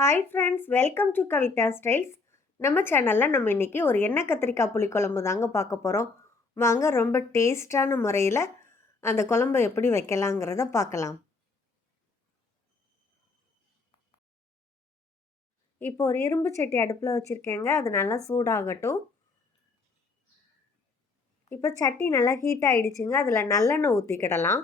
Hi friends, welcome to Kavitha styles. நம்ம சேனலில் நம்ம இன்றைக்கி ஒரு எண்ணெய் கத்திரிக்காய் புளிக்குழம்பு தாங்க பார்க்க போகிறோம். வாங்க ரொம்ப டேஸ்டான முறையில் அந்த குழம்பை எப்படி வைக்கலாங்கிறத பார்க்கலாம். இப்போ ஒரு இரும்பு சட்டி அடுப்பில் வச்சுருக்கேங்க. அது நல்லா சூடாகட்டும். இப்போ சட்டி நல்லா ஹீட் ஆகிடுச்சுங்க. அதில் நல்லெண்ணெய் ஊற்றிக்கிடலாம்.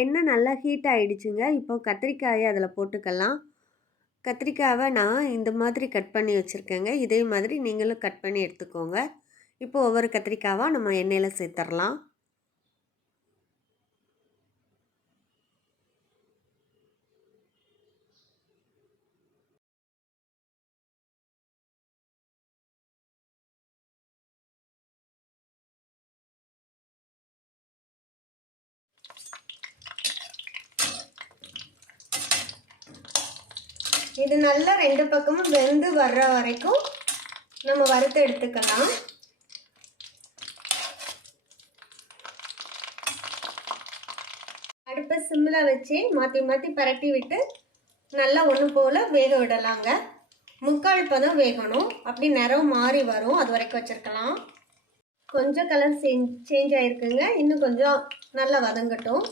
எண்ணெய் நல்லா ஹீட் ஆகிடுச்சுங்க. இப்போ கத்திரிக்காயை அதில் போட்டுக்கலாம். கத்திரிக்காவை நான் இந்த மாதிரி கட் பண்ணி வச்சுருக்கேங்க. இதே மாதிரி நீங்களும் கட் பண்ணி எடுத்துக்கோங்க. இப்போ ஒவ்வொரு கத்திரிக்காவாக நம்ம எண்ணெயில் சேர்த்துடலாம். இது நல்லா ரெண்டு பக்கமும் வெந்து வர்ற வரைக்கும் நம்ம வறுத்து எடுத்துக்கலாம். அடுப்பை சிம்மில் வச்சு மாற்றி மாற்றி பரட்டி விட்டு நல்லா ஒன்று போல் வேக விடலாங்க. முக்கால் பதம் வேகணும். அப்படி நிறம் மாறி வரும், அது வரைக்கும் வச்சுருக்கலாம். கொஞ்சம் கலர் சேஞ்ச் ஆகிருக்குங்க. இன்னும் கொஞ்சம் நல்லா வதங்கட்டும்.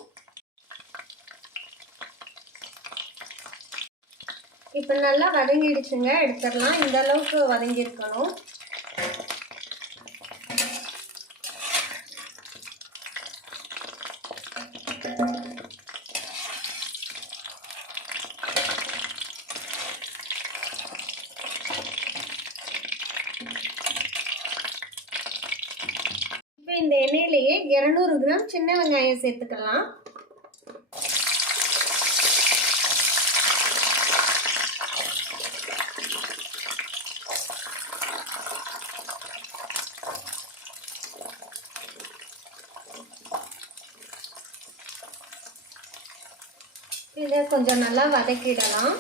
இப்போ நல்லா வதங்கிடுச்சுங்க, எடுத்துடலாம். இந்த அளவுக்கு வதங்கியிருக்கணும். இப்போ இந்த எண்ணெயிலேயே 200 கிராம் சின்ன வெங்காயம் சேர்த்துக்கலாம். இதை கொஞ்சம் நல்லா வதக்கிடலாம்.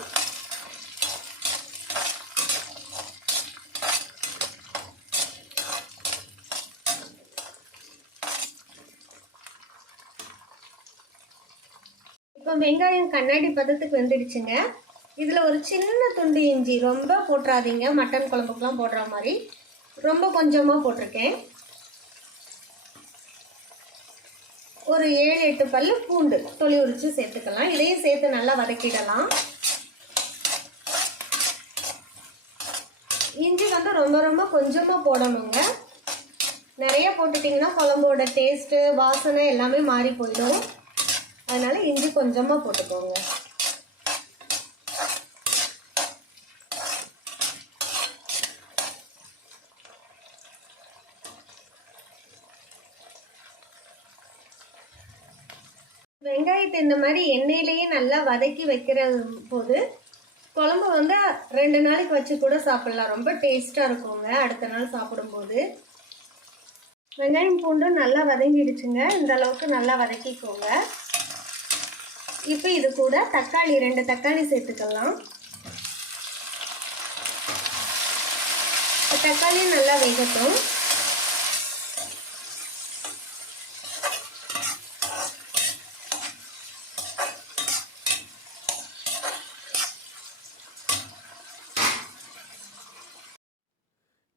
இப்போ வெங்காயம் கண்ணாடி பதத்துக்கு வந்துடுச்சுங்க. இதில் ஒரு சின்ன துண்டு இஞ்சி, ரொம்ப போட்டுறாதீங்க, மட்டன் குழம்புக்கெலாம் போடுற மாதிரி, ரொம்ப கொஞ்சமாக போட்டிருக்கேன். ஒரு 7-8 பல்லு பூண்டு தொளி உரித்து சேர்த்துக்கலாம். இதையும் சேர்த்து நல்லா வதக்கிடலாம். இஞ்சி வந்து ரொம்ப ரொம்ப கொஞ்சமாக போடணுங்க. நிறைய போட்டுட்டிங்கன்னா குழம்போட டேஸ்ட்டு, வாசனை எல்லாமே மாறி போயிடும். அதனால் இஞ்சி கொஞ்சமாக போட்டுக்கோங்க. வெங்காயத்தை இந்த மாதிரி எண்ணெயிலேயே நல்லா வதக்கி வைக்கிற போது குழம்பு வந்து 2 நாளைக்கு வச்சு கூட சாப்பிடலாம். ரொம்ப டேஸ்ட்டாக இருக்குங்க அடுத்த நாள் சாப்பிடும்போது. வெங்காயம் பூண்டு நல்லா வதங்கிடுச்சுங்க. இந்த அளவுக்கு நல்லா வதக்கிக்கோங்க. இப்போ இது கூட தக்காளி 2 தக்காளி சேர்த்துக்கலாம். தக்காளி நல்லா வேகட்டும்.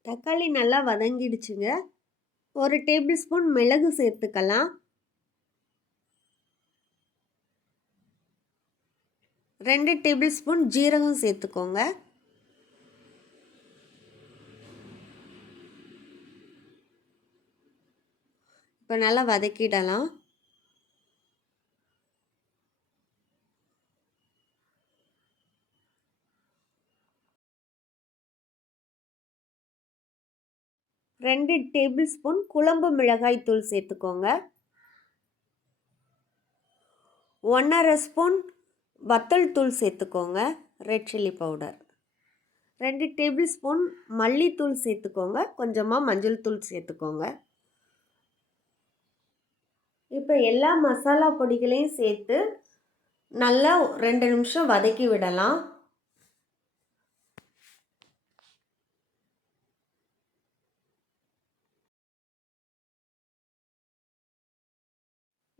தக்காளி நல்லா வதங்கிடுச்சுங்க. 1 டேபிள் ஸ்பூன் மிளகு சேர்த்துக்கலாம். 2 டேபிள் ஸ்பூன் ஜீரகம் சேர்த்துக்கோங்க. இப்போ நல்லா வதக்கிடலாம். ரெண்டு டேபிள் ஸ்பூன் குழம்பு மிளகாய் தூள் சேர்த்துக்கோங்க. 1½ ஸ்பூன் வத்தல் தூள் சேர்த்துக்கோங்க, red chilli powder. 2 table spoon மல்லித்தூள் சேர்த்துக்கோங்க. கொஞ்சமாக மஞ்சள் தூள் சேர்த்துக்கோங்க. இப்போ எல்லா மசாலா பொடிகளையும் சேர்த்து நல்லா 2 நிமிஷம் வதக்கி விடலாம்.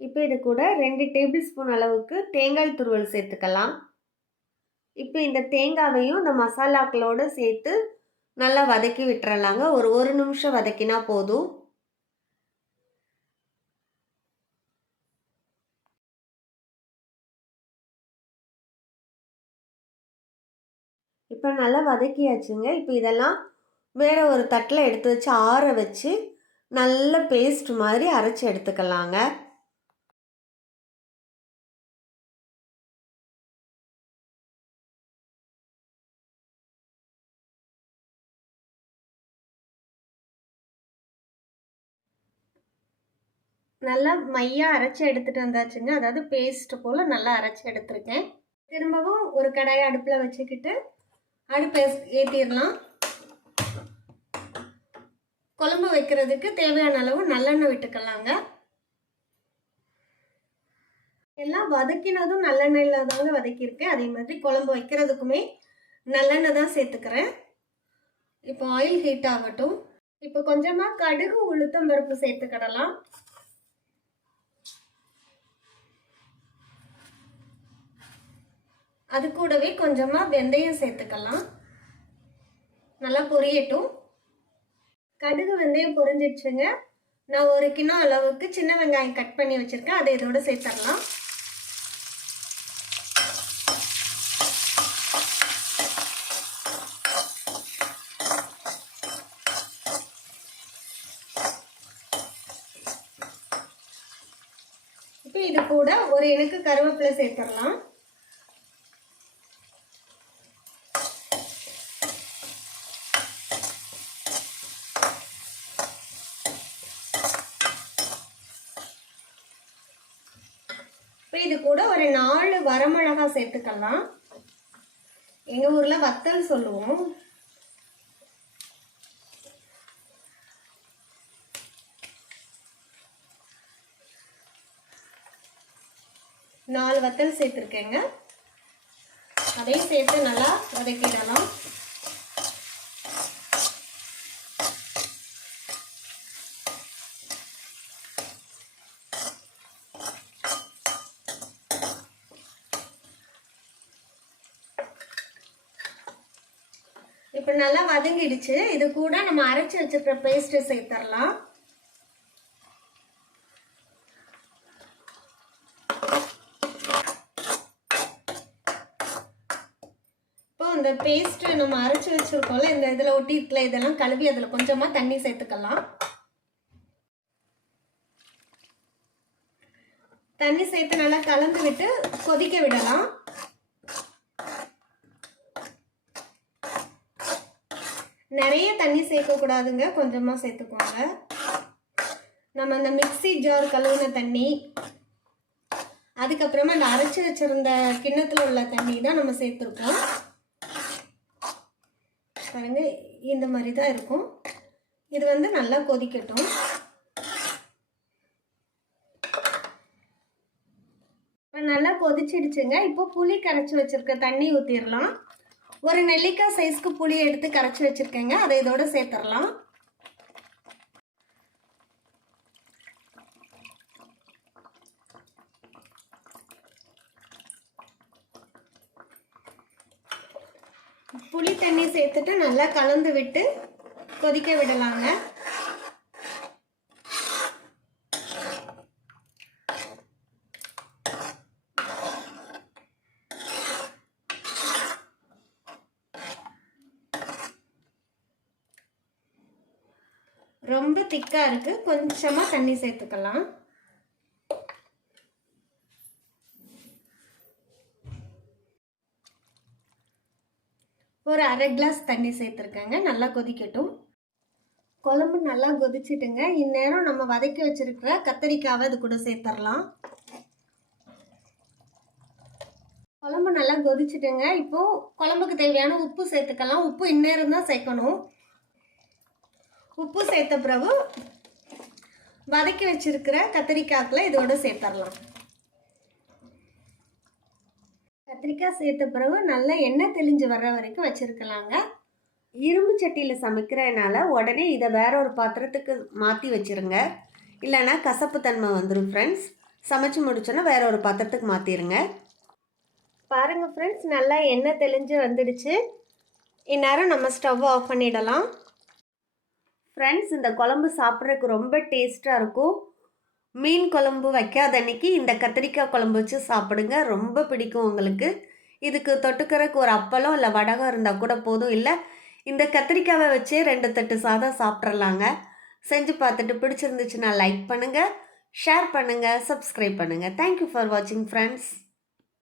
இப்போ இது கூட 2 டேபிள் ஸ்பூன் அளவுக்கு தேங்காய் துருவல் சேர்த்துக்கலாம். இப்போ இந்த தேங்காவையும் இந்த மசாலாக்களோடு சேர்த்து நல்லா வதக்கி விட்டுறலாங்க. ஒரு 1 நிமிஷம் வதக்கினா போதும். இப்போ நல்லா வதக்கியாச்சுங்க. இப்போ இதெல்லாம் வேற ஒரு தட்டில் எடுத்து வச்சு ஆற வச்சு நல்ல பேஸ்ட் மாதிரி அரைச்சி எடுத்துக்கலாங்க. நல்லா மையா அரைச்சி எடுத்துட்டு வந்தாச்சுங்க. அதாவது பேஸ்ட் போல் நல்லா அரைச்சி எடுத்துருக்கேன். திரும்பவும் ஒரு கடாயை அடுப்பில் வச்சுக்கிட்டு அடுப்பை ஏற்றிடலாம். குழம்பு வைக்கிறதுக்கு தேவையான அளவு நல்லெண்ணெய் விட்டுக்கலாங்க. எல்லாம் வதக்கினதும் நல்லெண்ணெயில் தாங்க வதக்கியிருக்கேன். அதே மாதிரி குழம்பு வைக்கிறதுக்குமே நல்லெண்ணெய் தான் சேர்த்துக்கிறேன். இப்போ ஆயில் ஹீட் ஆகட்டும். இப்போ கொஞ்சமாக கடுகு உளுத்தம் பருப்பு சேர்த்துக்கிடலாம். அது கூடவே கொஞ்சமாக வெந்தயம் சேர்த்துக்கலாம். நல்லா பொரியட்டும். கடுகு வெந்தயம் பொரிஞ்சிடுச்சுங்க. நான் 1 கிலோ அளவுக்கு சின்ன வெங்காயம் கட் பண்ணி வச்சுருக்கேன். அதை இதோட சேர்த்துடலாம். இப்போ இது கூட ஒரு இனுக்கு கருவேப்பிலை சேர்த்துடலாம். இது கூட ஒரு 4 வரமிளகாய் சேர்த்துக்கலாம். எங்க ஊர்ல வத்தல் சொல்லுவோம். நாலு வத்தல் சேர்த்துருக்கேங்க. அதையும் சேர்த்து நல்லா வதக்கிடலாம். இப்போ நல்லா வதங்கிடுச்சு. இது கூட நம்ம அரைச்சி வச்சிருக்கிற பேஸ்ட் சேர்த்துடலாம். இப்போ இந்த பேஸ்ட் நம்ம அரைச்சி வச்சிருக்கோம்ல, இந்த இதில் ஒட்டி இருக்கல, இதெல்லாம் கழுவி அதில் கொஞ்சமா தண்ணி சேர்த்துக்கலாம். தண்ணி சேர்த்து நல்லா கலந்து விட்டு கொதிக்க விடலாம். நிறைய தண்ணி சேர்க்கக்கூடாதுங்க, கொஞ்சமாக சேர்த்துக்கோங்க. நம்ம இந்த மிக்ஸி ஜார் கழுவின தண்ணி, அதுக்கப்புறமா இந்த அரைச்சி வச்சிருந்த கிண்ணத்தில் உள்ள தண்ணி தான் நம்ம சேர்த்துருக்கோம். பாருங்க, இந்த மாதிரி தான் இருக்கும். இது வந்து நல்லா கொதிக்கட்டும். இப்போ நல்லா கொதிச்சிடுச்சுங்க. இப்போ புளி கரைச்சி வச்சிருக்க தண்ணி ஊற்றிடலாம். ஒரு நெல்லிக்காய் சைஸ்க்கு புளி எடுத்து கரைச்சி வச்சிருக்கேங்க. அதை இதோட சேர்த்துடலாம். புளி தண்ணி சேர்த்துட்டு நல்லா கலந்து விட்டு கொதிக்க விடலாங்க. ரொம்ப திக்கா இருக்கு, கொஞ்சமா தண்ணி சேர்த்துக்கலாம். ஒரு அரை கிளாஸ் தண்ணி சேர்த்துருக்கேங்க. நல்லா கொதிக்கட்டும். குழம்பு நல்லா கொதிச்சுட்டுங்க. இந்நேரம் நம்ம வதக்கி வச்சிருக்கிற கத்திரிக்காவை இது கூட சேர்த்துடலாம். குழம்பு நல்லா கொதிச்சுட்டுங்க. இப்போ குழம்புக்கு தேவையான உப்பு சேர்த்துக்கலாம். உப்பு இந்நேரம் தான் சேர்க்கணும். உப்பு சேர்த்த பிறகு வதக்கி வச்சிருக்கிற கத்திரிக்காய்க்குள்ள இதோட சேர்த்துடலாம். கத்திரிக்காய் சேர்த்த பிறகு நல்லா எண்ணெய் தெளிஞ்சு வர்ற வரைக்கும் வச்சிருக்கலாங்க. இரும்பு சட்டியில் சமைக்கிறதுனால உடனே இதை வேற ஒரு பாத்திரத்துக்கு மாற்றி வச்சிருங்க, இல்லைன்னா கசப்பு தன்மை வந்துடும் ஃப்ரெண்ட்ஸ். சமைச்சு முடிச்சோன்னா வேற ஒரு பாத்திரத்துக்கு மாற்றிடுங்க. பாருங்கள் ஃப்ரெண்ட்ஸ், நல்லா எண்ணெய் தெளிஞ்சு வந்துடுச்சு. இந்நேரம் நம்ம ஸ்டவ் ஆஃப் பண்ணிடலாம். ஃப்ரெண்ட்ஸ், இந்த குழம்பு சாப்பிட்றதுக்கு ரொம்ப டேஸ்ட்டாக இருக்கும். மீன் குழம்பு வைக்காத அன்னைக்கு இந்த கத்திரிக்காய் குழம்பு வச்சு சாப்பிடுங்க, ரொம்ப பிடிக்கும் உங்களுக்கு. இதுக்கு தொட்டுக்கிறதுக்கு ஒரு அப்பளம் இல்லை வடகம் இருந்தால் கூட போதும். இல்லை இந்த கத்திரிக்காவை வச்சே 2 தட்டு சாதம் சாப்பிட்றலாங்க. செஞ்சு பார்த்துட்டு பிடிச்சிருந்துச்சுன்னா லைக் பண்ணுங்கள், ஷேர் பண்ணுங்கள், சப்ஸ்கிரைப் பண்ணுங்கள். தேங்க்யூ ஃபார் வாட்சிங் ஃப்ரெண்ட்ஸ்.